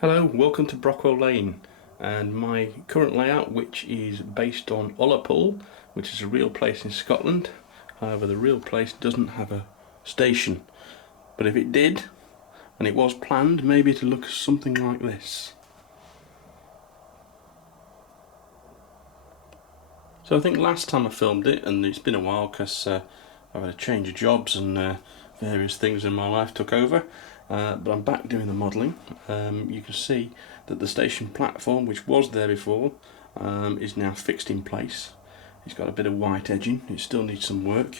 Hello, welcome to Brockwell Lane, and my current layout, which is based on ULLAPOOL, which is a real place in Scotland. However, the real place doesn't have a station, but if it did, and it was planned, maybe to look something like this. So I think last time I filmed it, and it's been a while because I've had a change of jobs and various things in my life took over, but I'm back doing the modelling. You can see that the station platform, which was there before, is now fixed in place. It's got a bit of white edging, it still needs some work.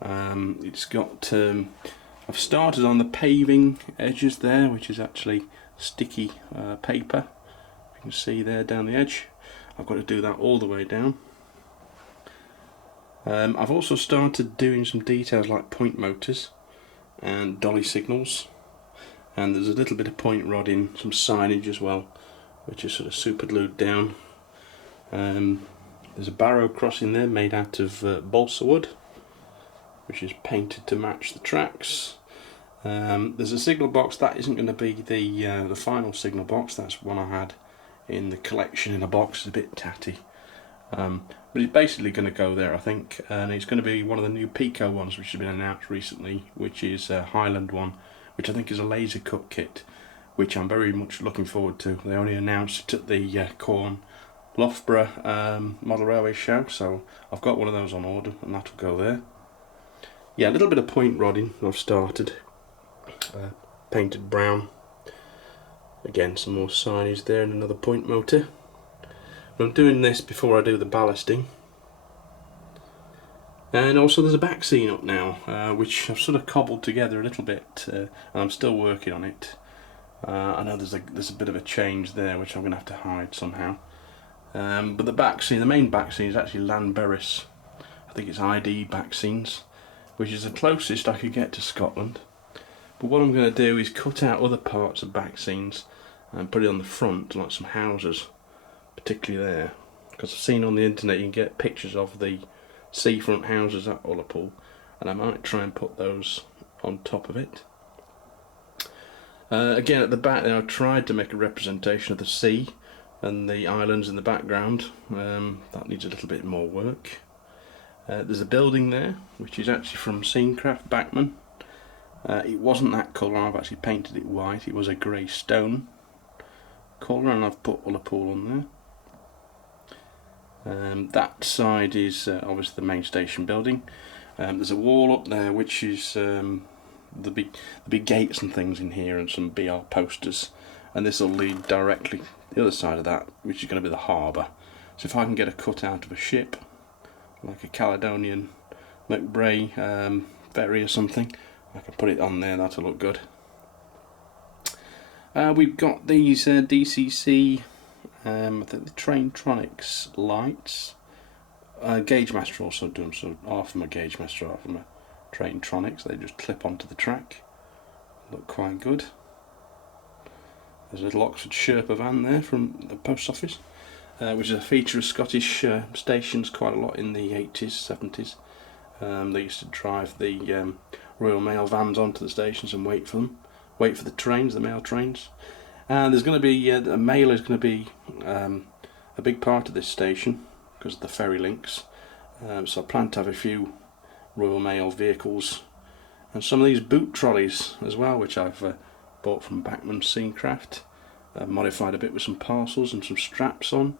It's got, I've started on the paving edges there, which is actually sticky paper. You can see there down the edge. I've got to do that all the way down. I've also started doing some details like point motors and dolly signals, and there's a little bit of point rodding, some signage as well, which is sort of super glued down. There's a barrow crossing there made out of balsa wood, which is painted to match the tracks. There's a signal box that isn't going to be the final signal box. That's one I had in the collection in a box. It's a bit tatty. But it's basically going to go there, I think, and it's going to be one of the new Pico ones which has been announced recently, which is a HIGHLAND one, which I think is a laser cut kit, which I'm very much looking forward to. They only announced it at the Corn Loughborough Model Railway Show, so I've got one of those on order, and that'll go there. Yeah, a little bit of point rodding I've started, painted brown. Again, some more signage there and another point motor. I'm doing this before I do the ballasting. And also there's a back scene up now, which I've sort of cobbled together a little bit, and I'm still working on it. I know there's a bit of a change there which I'm going to have to hide somehow. But the back scene, the main back scene is actually Llanberis. I think it's ID back scenes, which is the closest I could get to Scotland. But what I'm going to do is cut out other parts of back scenes and put it on the front, like some houses. Particularly there, because I've seen on the internet you can get pictures of the seafront houses at ULLAPOOL, and I might try and put those on top of it. Again, at the back there, I've tried to make a representation of the sea and the islands in the background. That needs a little bit more work. There's a building there which is actually from Scenecraft Bachmann. It wasn't that colour, I've actually painted it white. It was a grey stone colour, and I've put ULLAPOOL on there. That side is obviously the main station building. There's a wall up there which is the big gates and things in here, and some BR posters, and this will lead directly to the other side of that, which is going to be the harbour. So if I can get a cut out of a ship, like a Caledonian McBray ferry or something, I can put it on there, that'll look good. We've got these DCC I think the Traintronics lights. Gauge Master also doing, so half of them are Gauge Master, half of them are Traintronics. They just clip onto the track. Look quite good. There's a little Oxford Sherpa van there from the post office, which is a feature of Scottish stations quite a lot in the 80s, 70s. They used to drive the Royal Mail vans onto the stations and wait for the trains, the mail trains. And there's going to be, a mail is going to be a big part of this station because of the ferry links. So I plan to have a few Royal Mail vehicles and some of these boot trolleys as well, which I've bought from Bachmann Scenecraft. Modified a bit with some parcels and some straps on.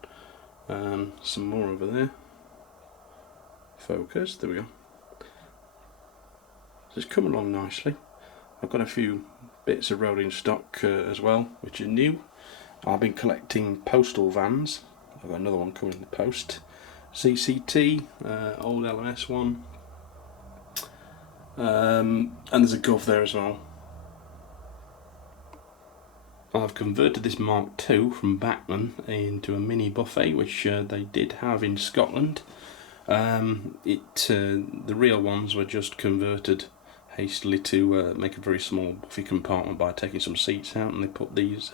Some more over there. Focus, there we go. So it's coming along nicely. I've got a few bits of rolling stock as well, which are new. I've been collecting postal vans. I've got another one coming in the post. CCT, old LMS one. And there's a Gov there as well. I've converted this Mark II from Bachmann into a mini buffet, which they did have in Scotland. The real ones were just converted hastily to make a very small buffet compartment by taking some seats out, and they put these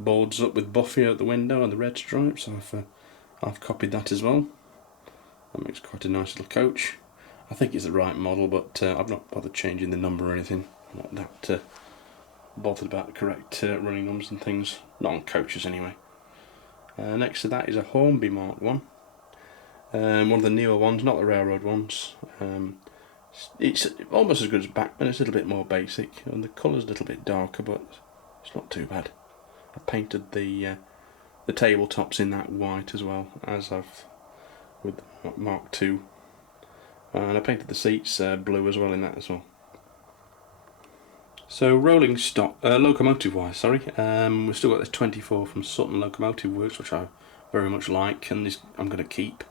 boards up with buffet out the window and the red stripes. I've copied that as well. That makes quite a nice little coach. I think it's the right model, but I've not bothered changing the number or anything. I'm not that bothered about the correct running numbers and things, not on coaches anyway. Next to that is a Hornby Mark 1, one of the newer ones, not the railroad ones. It's almost as good as Bachmann, it's a little bit more basic, and the colour's a little bit darker, but it's not too bad. I painted the tabletops in that white as well, as I've with Mark II, and I painted the seats blue as well in that as well. So rolling stock, locomotive wise, sorry, we've still got this 24 from Sutton Locomotive Works, which I very much like, and this I'm going to keep,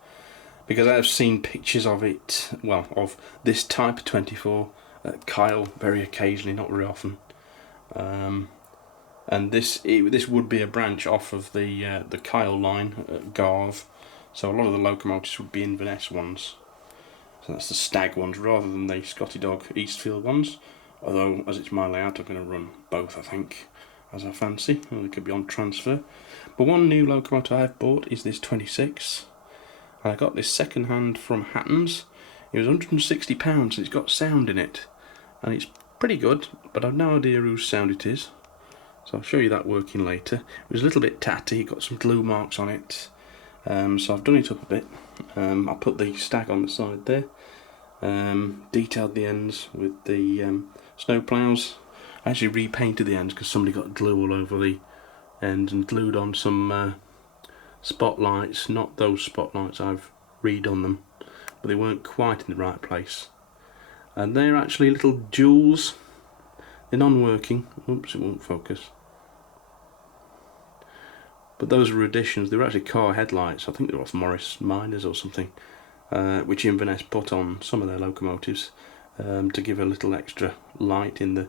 because I have seen pictures of it, well, of this type of 24 at Kyle very occasionally, not very often. And this would be a branch off of the Kyle line at Garve, so a lot of the locomotives would be Inverness ones. So that's the Stag ones rather than the Scotty Dog Eastfield ones. Although, as it's my layout, I'm going to run both, I think, as I fancy. Or they could be on transfer. But one new locomotive I've bought is this 26. And I got this second hand from Hatton's. It was £160, it's got sound in it. And it's pretty good, but I've no idea whose sound it is. So I'll show you that working later. It was a little bit tatty, got some glue marks on it. So I've done it up a bit. I put the Stag on the side there. Detailed the ends with the snow ploughs. I actually repainted the ends because somebody got glue all over the ends and glued on some spotlights. Not those spotlights, I've redone them, but they weren't quite in the right place. And they're actually little jewels. They're non-working. Oops, it won't focus. But those are additions. They were actually car headlights. I think they were off Morris Miners or something, which Inverness put on some of their locomotives to give a little extra light in the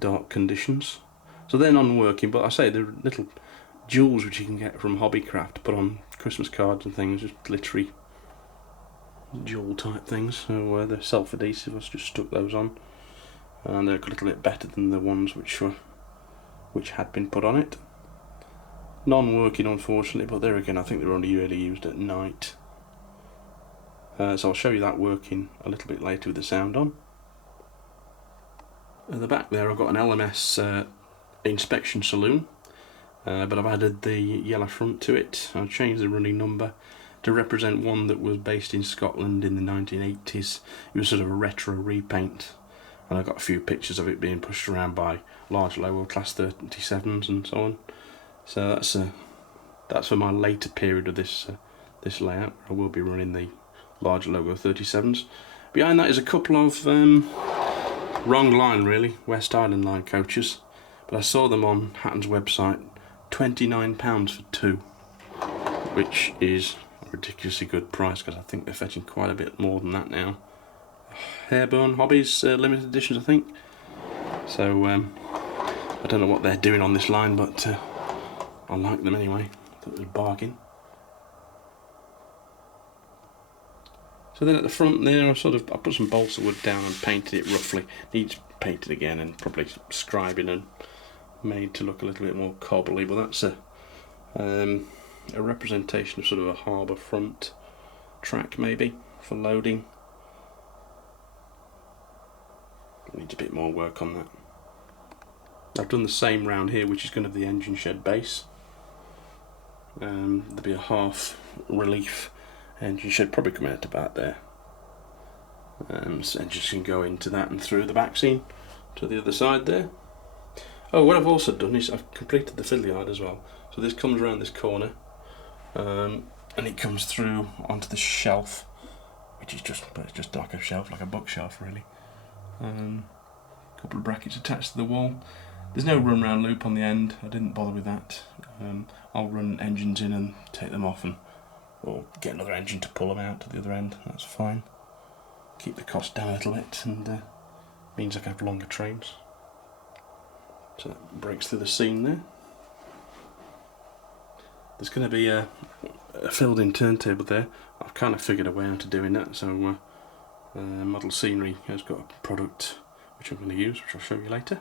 dark conditions. So they're non-working, but I say they're little jewels which you can get from Hobbycraft to put on Christmas cards and things, just glittery jewel type things. So they're self-adhesive. I've just stuck those on, and they're a little bit better than the ones which had been put on it. Non-working, unfortunately, but there again, I think they're only really used at night. So I'll show you that working a little bit later with the sound on. At the back there I've got an LMS inspection saloon, but I've added the yellow front to it. I've changed the running number to represent one that was based in Scotland in the 1980s. It was sort of a retro repaint, and I've got a few pictures of it being pushed around by large lower class 37s and so on. So that's for my later period of this layout. I will be running the large logo 37s. Behind that is a couple of wrong line really, West Island line coaches, but I saw them on Hatton's website, £29 for two, which is a ridiculously good price because I think they're fetching quite a bit more than that now. Hairborne Hobbies limited editions, I think. So I don't know what they're doing on this line, but I like them anyway. I thought it was a bargain. So then at the front there, I put some balsa wood down and painted it roughly. Needs painted again and probably scribing and made to look a little bit more cobbly. But that's a representation of sort of a harbour front track maybe for loading. Needs a bit more work on that. I've done the same round here, which is going to be the engine shed base. There'll be a half relief engine shed probably coming out about there. So engines can go into that and through the back scene to the other side there. Oh, what I've also done is I've completed the fiddle yard as well. So this comes around this corner, and it comes through onto the shelf, which is just like a shelf, like a bookshelf really. Couple of brackets attached to the wall. There's no run round loop on the end. I didn't bother with that. I'll run engines in and take them off, or get another engine to pull them out to the other end. That's fine. Keep the cost down a little bit, and means I can have longer trains. So that breaks through the seam there. There's going to be a filled-in turntable there. I've kind of figured a way out of doing that. So Model Scenery has got a product which I'm going to use, which I'll show you later.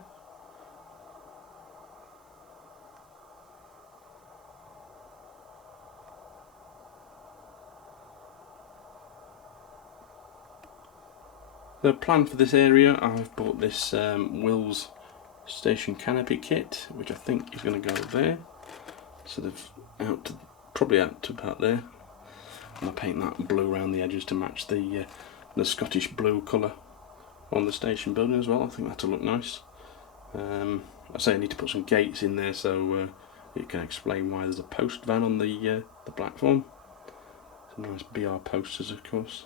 The plan for this area, I've bought this Wills station canopy kit, which I think is going to go there, sort of out to, probably out to about there. And I paint that blue around the edges to match the Scottish blue colour on the station building as well. I think that'll look nice. I say I need to put some gates in there so it can explain why there's a post van on the platform. Some nice BR posters, of course.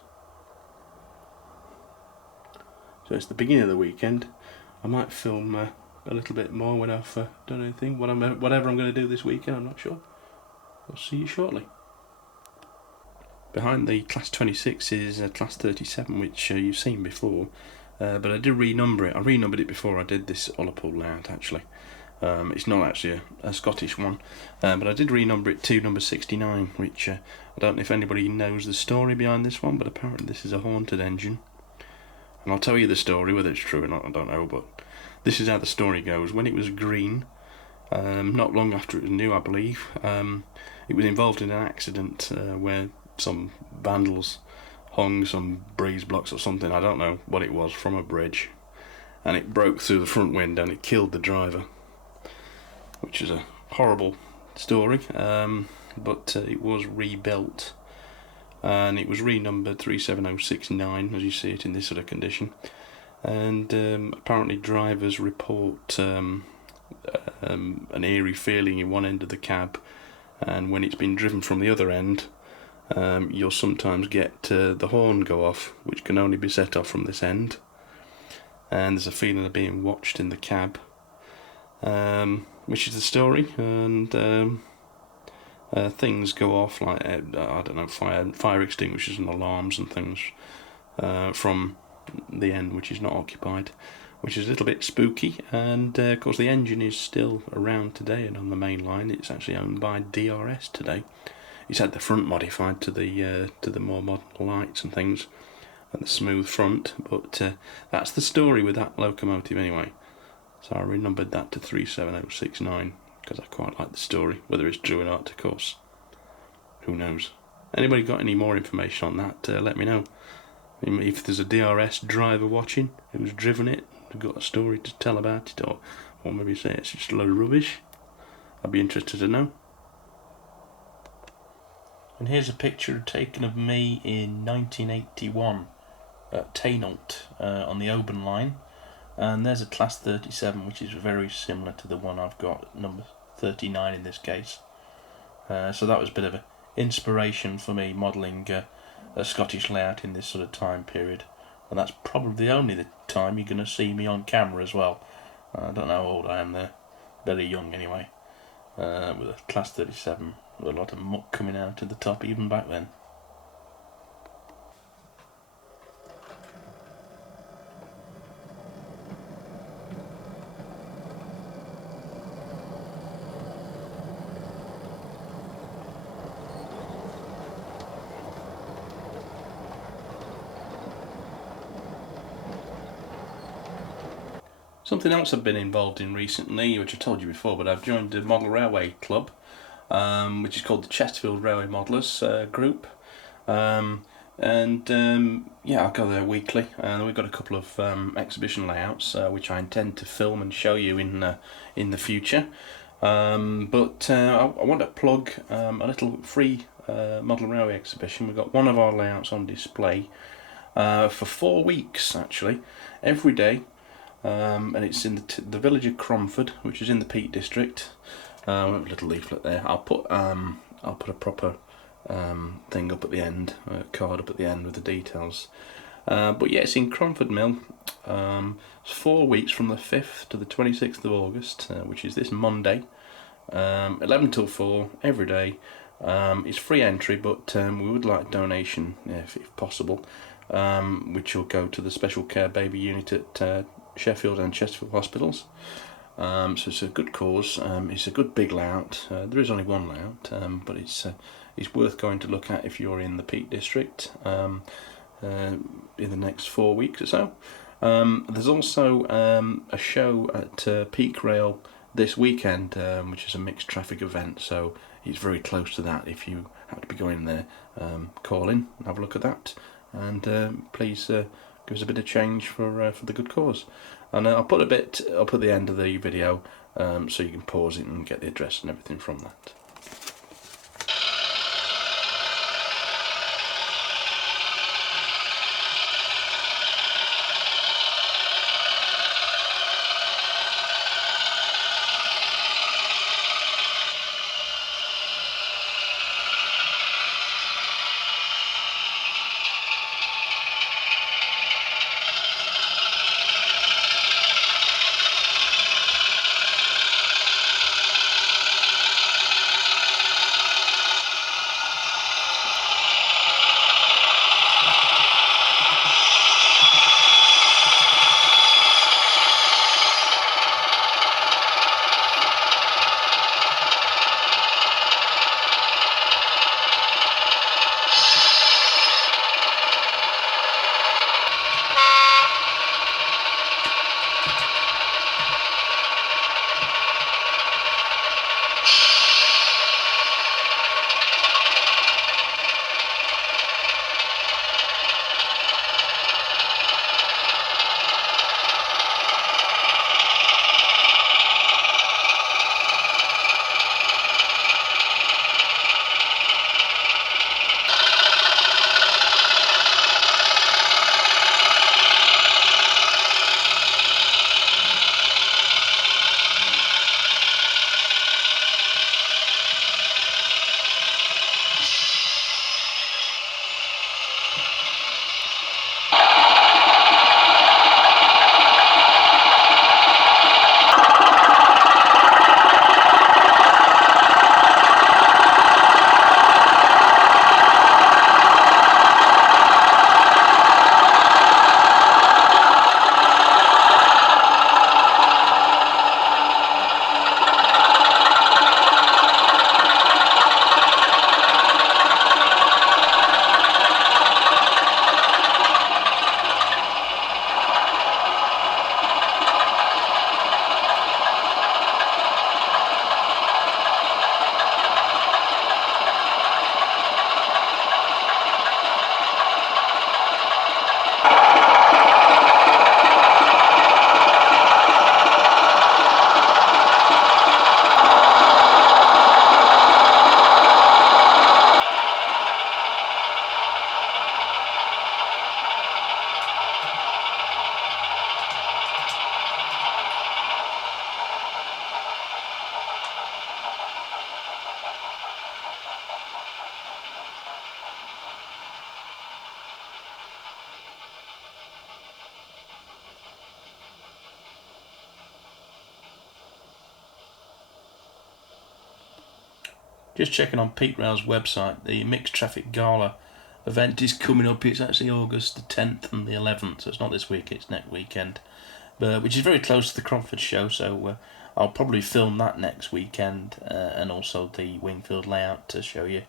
So it's the beginning of the weekend. I might film a little bit more when I've done anything. Whatever I'm going to do this weekend, I'm not sure. I'll see you shortly. Behind the Class 26 is Class 37, which you've seen before, but I did renumber it. I renumbered it before I did this ULLAPOOL layout, actually. It's not actually a Scottish one, but I did renumber it to number 69, which I don't know if anybody knows the story behind this one, but apparently this is a haunted engine. And I'll tell you the story, whether it's true or not, I don't know, but this is how the story goes. When it was green, not long after it was new, I believe, it was involved in an accident where some vandals hung some breeze blocks or something, I don't know what it was, from a bridge, and it broke through the front window and it killed the driver, which is a horrible story, but it was rebuilt and it was renumbered 37069, as you see it in this sort of condition. And apparently drivers report an eerie feeling in one end of the cab, and when it's been driven from the other end, you'll sometimes get the horn go off, which can only be set off from this end, and there's a feeling of being watched in the cab, which is the story. And things go off like I don't know, fire extinguishers and alarms and things from the end which is not occupied, which is a little bit spooky. And of course the engine is still around today and on the main line. It's actually owned by DRS today. He's had the front modified to the more modern lights and things and the smooth front, but that's the story with that locomotive anyway. So I renumbered that to 37069 because I quite like the story. Whether it's true or not, of course, who knows. Anybody got any more information on that, let me know. If there's a DRS driver watching who's driven it, got a story to tell about it, or maybe say it's just a load of rubbish, I'd be interested to know. And here's a picture taken of me in 1981 at Tainault on the Oban line. And there's a Class 37, which is very similar to the one I've got, number 39 in this case. So that was a bit of an inspiration for me modelling a Scottish layout in this sort of time period. And that's probably the only time you're going to see me on camera as well. I don't know how old I am there, very young anyway, with a Class 37, with a lot of muck coming out of the top even back then. Something else I've been involved in recently, which I told you before, but I've joined a model railway club, which is called the Chesterfield Railway Modellers Group. Yeah, I go there weekly, and we've got a couple of exhibition layouts which I intend to film and show you in the future. I want to plug a little free model railway exhibition. We've got one of our layouts on display for 4 weeks, actually, every day. And it's in the village of Cromford, which is in the Peak District. A little leaflet there. I'll put a proper thing up at the end, a card up at the end with the details. But yeah, it's in Cromford Mill. It's 4 weeks from the 5th to the 26th of August, which is this Monday. 11 till 4 every day. It's free entry, but we would like donation if possible, which will go to the Special Care Baby Unit at Sheffield and Chesterfield hospitals. So it's a good cause. It's a good big layout. There is only one layout, but it's worth going to look at if you're in the Peak District in the next 4 weeks or so. There's also a show at Peak Rail this weekend, which is a mixed traffic event, so it's very close to that. If you have to be going there, call in, have a look at that, and please give us a bit of change for the good cause. And I'll put the end of the video so you can pause it and get the address and everything from that. Just checking on Pete Rail's website, the Mixed Traffic Gala event is coming up. It's actually August the 10th and the 11th, so it's not this week, it's next weekend, which is very close to the Cromford show, so I'll probably film that next weekend, and also the Wingfield layout to show you.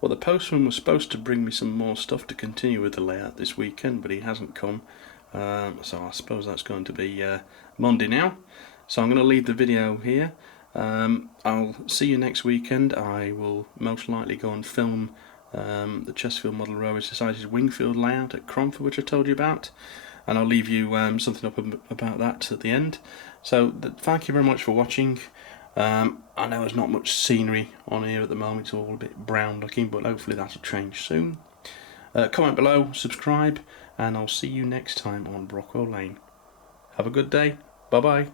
Well, the postman was supposed to bring me some more stuff to continue with the layout this weekend, but he hasn't come, so I suppose that's going to be Monday now. So I'm going to leave the video here. I'll see you next weekend. I will most likely go and film the Chesterfield Model Railway Society's Wingfield layout at Cromford, which I told you about, and I'll leave you something up about that at the end. So thank you very much for watching. I know there's not much scenery on here at the moment, it's all a bit brown looking, but hopefully that'll change soon. Comment below, subscribe, and I'll see you next time on Brockwell Lane. Have a good day. Bye bye.